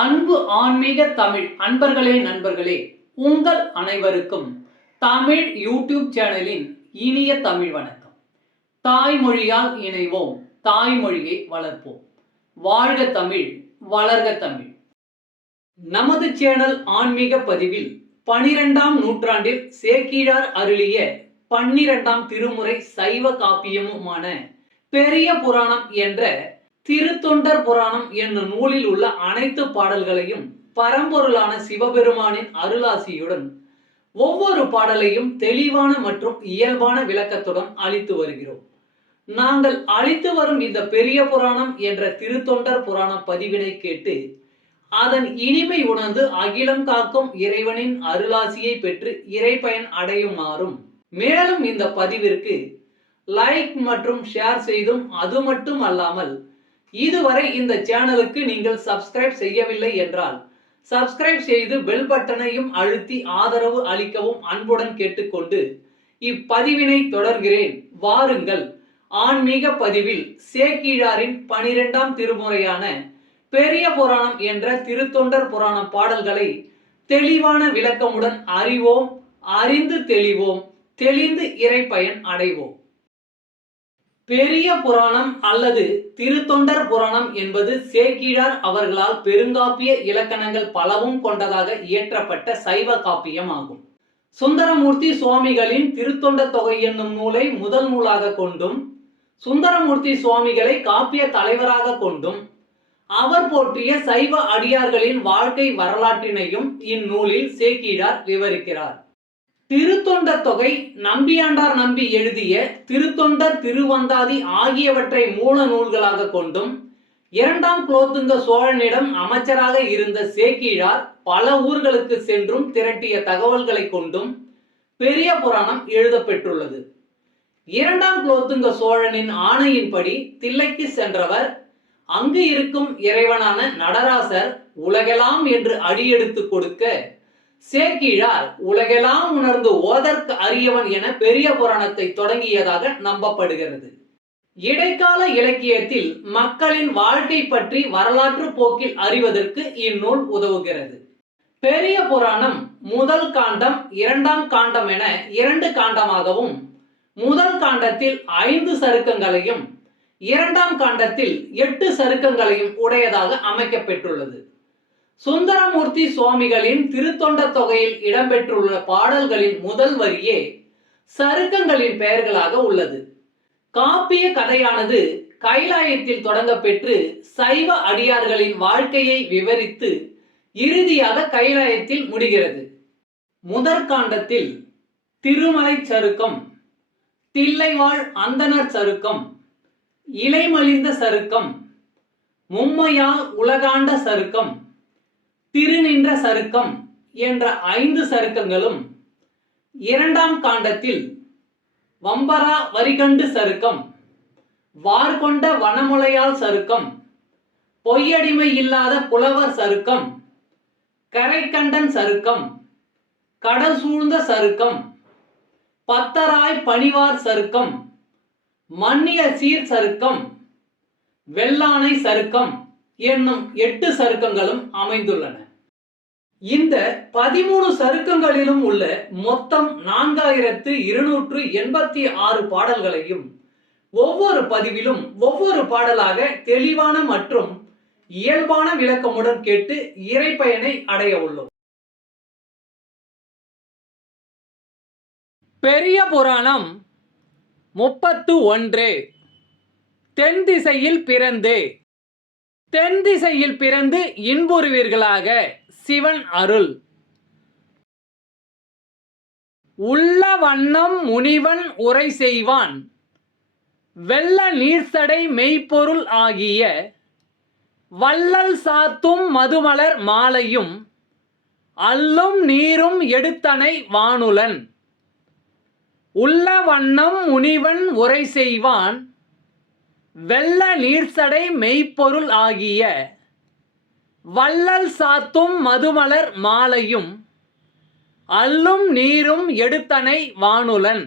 அன்பு ஆன்மீக தமிழ் அன்பர்களே நண்பர்களே, உங்கள் அனைவருக்கும் தமிழ் யூடியூப் சேனலின் இனிய தமிழ் வணக்கம். தாய்மொழியால் இணைவோம், தாய்மொழியை வளர்ப்போம். வாழ்க தமிழ், வளர்க தமிழ். நமது சேனல் ஆன்மீக பதிவில் 12ஆம் நூற்றாண்டில் சேக்கிழார் அருளிய 12ஆம் திருமுறை சைவ காப்பியமுமான பெரிய புராணம் என்ற திருத்தொண்டர் புராணம் என்னும் நூலில் உள்ள அனைத்து பாடல்களையும் பரம்பொருளான சிவபெருமானின் அருளாசியுடன் ஒவ்வொரு பாடலையும் தெளிவான மற்றும் இயல்பான விளக்கத்துடன் அளித்து வருகிறோம். நாங்கள் அளித்து வரும் இந்த பெரிய புராணம் என்ற திருத்தொண்டர் புராண பதிவினை கேட்டு அதன் இனிமை உணர்ந்து அகிலம் காக்கும் இறைவனின் அருளாசியை பெற்று இறைப்பயன் அடையுமாறும், மேலும் இந்த பதிவிற்கு லைக் மற்றும் ஷேர் செய்தும், அது மட்டும் அல்லாமல் இதுவரை இந்த சேனலுக்கு நீங்கள் சப்ஸ்கிரைப் செய்யவில்லை என்றால் சப்ஸ்கிரைப் செய்து பெல் பட்டனையும் அழுத்தி ஆதரவு அளிக்கவும் அன்புடன் கேட்டுக்கொண்டு இப்பதிவினை தொடர்கிறேன். வாருங்கள், ஆன்மீக பதிவில் சேக்கிழாரின் 12ஆம் திருமுறையான பெரிய புராணம் என்ற திருத்தொண்டர் புராண பாடல்களை தெளிவான விளக்கமுடன் அறிவோம், அறிந்து தெளிவோம், தெளிந்து இறைப்பயன் அடைவோம். பெரிய புராணம் அல்லது திருத்தொண்டர் புராணம் என்பது சேக்கிழார் அவர்களால் பெருங்காப்பிய இலக்கணங்கள் பலவும் கொண்டதாக இயற்றப்பட்ட சைவ காப்பியம் ஆகும். சுந்தரமூர்த்தி சுவாமிகளின் திருத்தொண்ட தொகை என்னும் நூலை முதல் நூலாக கொண்டும், சுந்தரமூர்த்தி சுவாமிகளை காப்பிய தலைவராக கொண்டும், அவர் போற்றிய சைவ அடியார்களின் வாழ்க்கை வரலாற்றினையும் இந்நூலில் சேக்கிழார் விவரிக்கிறார். திருத்தொண்ட தொகை நம்பியாண்டார் நம்பி எழுதிய திருத்தொண்டர் திருவந்தாதி ஆகியவற்றை மூல நூல்களாக கொண்டும், 2ஆம் குலோத்துங்க சோழனிடம் அமைச்சராக இருந்த சேக்கிழார் பல ஊர்களுக்கு சென்றும் திரட்டிய தகவல்களை கொண்டும் பெரிய புராணம் எழுதப்பெற்றுள்ளது. 2ஆம் குலோத்துங்க சோழனின் ஆணையின்படி தில்லைக்கு சென்றவர் அங்கு இருக்கும் இறைவனான நடராசர் உலகெல்லாம் என்று அடியெடுத்து கொடுக்க, சேக்கிழார் உலகெல்லாம் உணர்ந்து ஓதற்கு அரியவன் என பெரிய புராணத்தை தொடங்கியதாக நம்பப்படுகிறது. இடைக்கால இலக்கியத்தில் மக்களின் வாழ்க்கை பற்றி வரலாற்று போக்கில் அறிவதற்கு இந்நூல் உதவுகிறது. பெரிய புராணம் முதல் காண்டம், 2ஆம் காண்டம் என 2 காண்டமாகவும், முதல் காண்டத்தில் 5 சருக்கங்களையும் 2ஆம் காண்டத்தில் 8 சருக்கங்களையும் உடையதாக அமைக்கப்பெற்றுள்ளது. சுந்தரமூர்த்தி சுவாமிகளின் திருத்தொண்ட தொகையில் இடம்பெற்றுள்ள பாடல்களின் முதல் வரியே சருக்கங்களின் பெயர்களாக உள்ளது. காப்பிய கதையானது கைலாயத்தில் தொடங்க பெற்று சைவ அடியார்களின் வாழ்க்கையை விவரித்து இறுதியாக கைலாயத்தில் முடிகிறது. முதற்காண்டத்தில் திருமலை சருக்கம், தில்லைவாழ் அந்தணர் சருக்கம், இலைமலிந்த சருக்கம், மும்மையால் உலகாண்ட சருக்கம், திருநின்ற சருக்கம் என்ற 5 சருக்கங்களும், 2ஆம் காண்டத்தில் வம்பரா வரிகண்டு சருக்கம், வார்கொண்ட வனமுலையால் சருக்கம், பொய்யடிமை இல்லாத புலவர் சருக்கம், கரைக்கண்டன் சருக்கம், கடல் சூழ்ந்த சருக்கம், பத்தராய் பணிவார் சருக்கம், மன்னிய சீர் சருக்கம், வெள்ளானை சருக்கம் என்னும் 8 சருக்கங்களும் அமைந்துள்ளன. இந்த 13 சருக்கங்களிலும் உள்ள மொத்தம் 4286 பாடல்களையும் ஒவ்வொரு பதிவிலும் ஒவ்வொரு பாடலாக தெளிவான மற்றும் இயல்பான விளக்கமுடன் கேட்டு இறைப்பயனை அடைய உள்ளோம். பெரிய புராணம் 31. தென் திசையில் பிறந்து தென் திசையில் பிறந்து இன்புறுவீர்களாக சிவன் அருள். உள்ள வண்ணம் முனிவன் உரை செய்வான், வெள்ள நீர்சடை மெய்ப்பொருள் ஆகிய வள்ளல் சாத்தும் மதுமலர் மாலையும் அல்லும் நீரும் எடுத்தனை வானுலன். உள்ள வண்ணம் முனிவன் உரை செய்வான், வெள்ள நீர்சடை மெய்ப்பொருள் ஆகிய வள்ளல் சாத்தும் மதுமலர் மாலையும் அல்லும் நீரும் எடுத்தனை வானுலன்.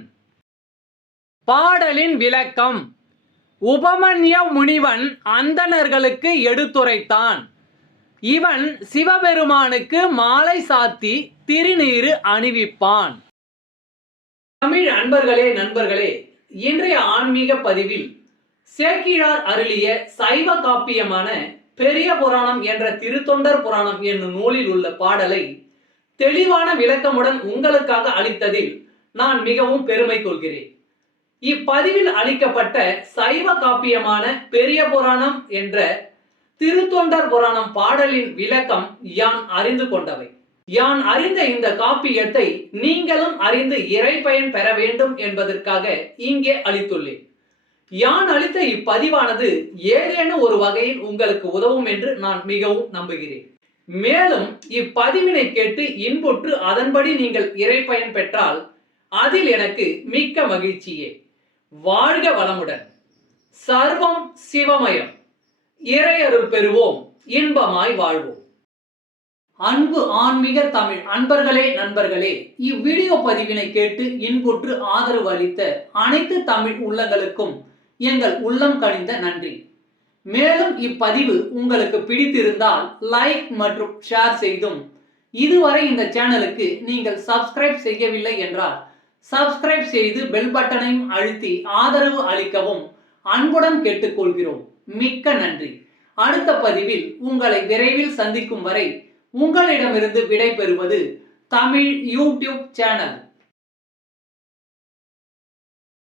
பாடலின் விளக்கம். உபமன்ய முனிவன் அந்தணர்களுக்கு எடுத்துரைத்தான். இவன் சிவபெருமானுக்கு மாலை சாத்தி திருநீறு அணிவிப்பான். தமிழ் அன்பர்களே, நண்பர்களே, இன்றைய ஆன்மீக பதிவில் சேக்கிழார் அருளிய சைவ காப்பியமான பெரிய புராணம் என்ற திருத்தொண்டர் புராணம் என்னும் நூலில் உள்ள பாடலை தெளிவான விளக்கமுடன் உங்களுக்காக அளித்ததில் நான் மிகவும் பெருமை கொள்கிறேன். இப்பதிவில் அளிக்கப்பட்ட சைவ காப்பியமான பெரிய புராணம் என்ற திருத்தொண்டர் புராணம் பாடலின் விளக்கம் யான் அறிந்து கொண்டவை. யான் அறிந்த இந்த காப்பியத்தை நீங்களும் அறிந்து இறைப்பயன் பெற வேண்டும் என்பதற்காக இங்கே அளித்துள்ளேன். யான் அளித்த இப்பதிவானது ஏதேனும் ஒரு வகையில் உங்களுக்கு உதவும் என்று நான் மிகவும் நம்புகிறேன். மேலும் இப்பதிவினை கேட்டு இன்புற்று அதன்படி நீங்கள் இறைப்பயன் பெற்றால் அதில் எனக்கு மிக்க மகிழ்ச்சியே. வாழ்க வளமுடன். சர்வம் சிவமயம். இறையருள் பெறுவோம், இன்பமாய் வாழ்வோம். அன்பு ஆன்மீக தமிழ் அன்பர்களே, நண்பர்களே, இவ்வீடியோ பதிவினை கேட்டு இன்புற்று ஆதரவு அளித்த அனைத்து தமிழ் உள்ளங்களுக்கும் எங்கள் உள்ளம் கனிந்த நன்றி. மேலும் இப்பதிவு உங்களுக்கு பிடித்திருந்தால் லைக் மற்றும் ஷேர் செய்தும், இதுவரை இந்த சேனலுக்கு நீங்கள் சப்ஸ்கிரைப் செய்யவில்லை என்றால் சப்ஸ்கிரைப் செய்து பெல் பட்டனையும் அழுத்தி ஆதரவு அளிக்கவும் அன்புடன் கேட்டுக்கொள்கிறோம். மிக்க நன்றி. அடுத்த பதிவில் உங்களை விரைவில் சந்திக்கும் வரை உங்களிடமிருந்து விடை பெறுவது தமிழ் யூடியூப் சேனல்.